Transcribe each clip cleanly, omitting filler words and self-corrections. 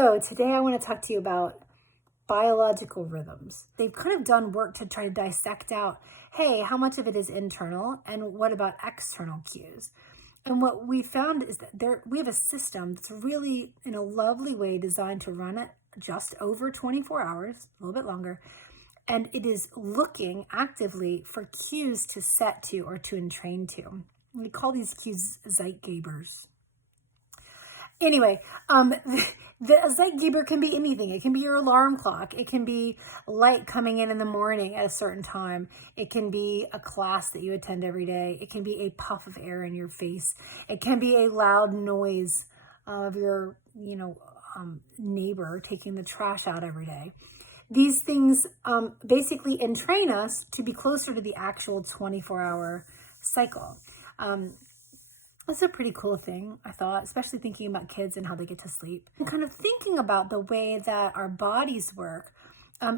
So today I want to talk to you about biological rhythms. They've kind of done work to try to dissect out, hey, how much of it is internal and what about external cues? And what we found is that we have a system that's really, in a lovely way, designed to run it just over 24 hours, a little bit longer. And it is looking actively for cues to set to or to entrain to. We call these cues Zeitgebers. Anyway, the Zeitgeber can be anything. It can be your alarm clock. It can be light coming in the morning at a certain time. It can be a class that you attend every day. It can be a puff of air in your face. It can be a loud noise of your, neighbor taking the trash out every day. These things basically entrain us to be closer to the actual 24-hour cycle. That's a pretty cool thing, I thought, especially thinking about kids and how they get to sleep. And kind of thinking about the way that our bodies work,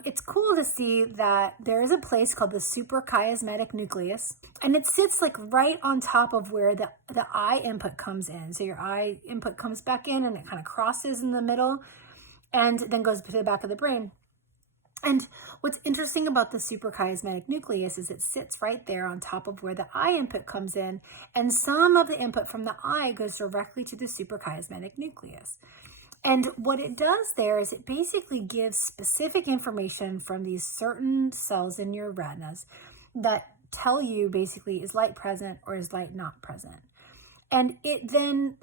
it's cool to see that there is a place called the suprachiasmatic nucleus, and it sits like right on top of where the eye input comes in. So your eye input comes back in and it kind of crosses in the middle and then goes to the back of the brain. And what's interesting about the suprachiasmatic nucleus is it sits right there on top of where the eye input comes in, and some of the input from the eye goes directly to the suprachiasmatic nucleus. And what it does there is it basically gives specific information from these certain cells in your retinas that tell you basically, is light present or is light not present? And it then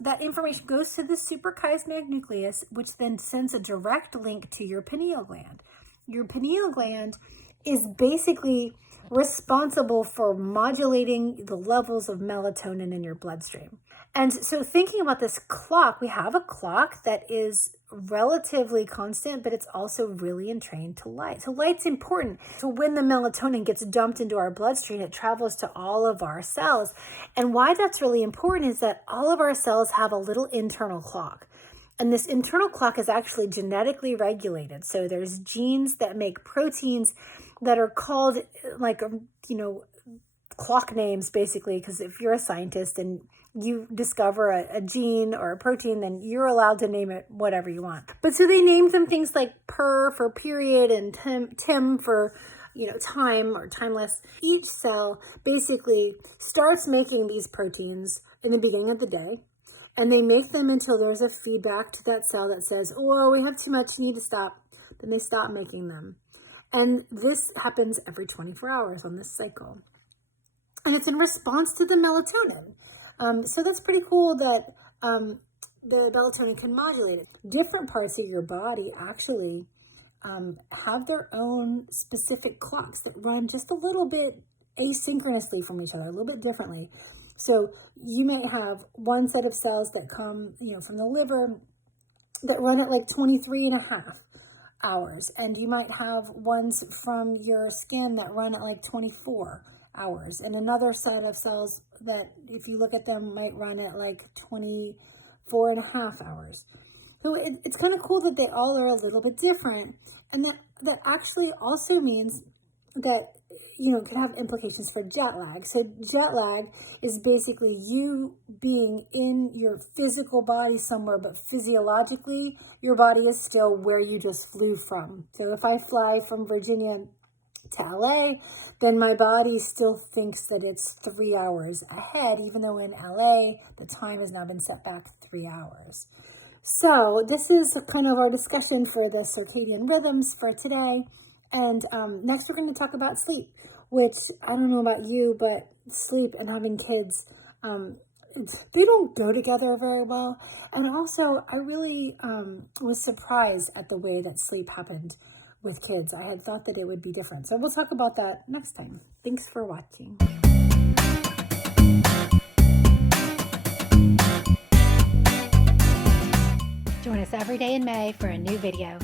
that information goes to the suprachiasmatic nucleus, which then sends a direct link to your pineal gland. Your pineal gland is basically responsible for modulating the levels of melatonin in your bloodstream. And so thinking about this clock, we have a clock that is relatively constant, but it's also really entrained to light. So light's important. So when the melatonin gets dumped into our bloodstream, it travels to all of our cells. And why that's really important is that all of our cells have a little internal clock. And this internal clock is actually genetically regulated. So there's genes that make proteins that are called clock names, basically, because if you're a scientist and you discover a gene or a protein, then you're allowed to name it whatever you want. But so they named them things like per for period and tim for, time or timeless. Each cell basically starts making these proteins in the beginning of the day, and they make them until there's a feedback to that cell that says, oh, we have too much, you need to stop. Then they stop making them. And this happens every 24 hours on this cycle. And it's in response to the melatonin. So that's pretty cool that the melatonin can modulate it. Different parts of your body actually have their own specific clocks that run just a little bit asynchronously from each other, a little bit differently. So you might have one set of cells that come, from the liver that run at like 23 and a half hours. And you might have ones from your skin that run at like 24 hours, and another set of cells that, if you look at them, might run at like 24 and a half hours. So it's kind of cool that they all are a little bit different, and that actually also means that can have implications for jet lag. So jet lag is basically you being in your physical body somewhere, but physiologically your body is still where you just flew from. So if I fly from Virginia to LA, then my body still thinks that it's 3 hours ahead, even though in LA, the time has now been set back 3 hours. So this is kind of our discussion for the circadian rhythms for today. And next we're going to talk about sleep, which I don't know about you, but sleep and having kids, they don't go together very well. And also, I really was surprised at the way that sleep happened with kids. I had thought that it would be different. So we'll talk about that next time. Thanks for watching. Join us every day in May for a new video.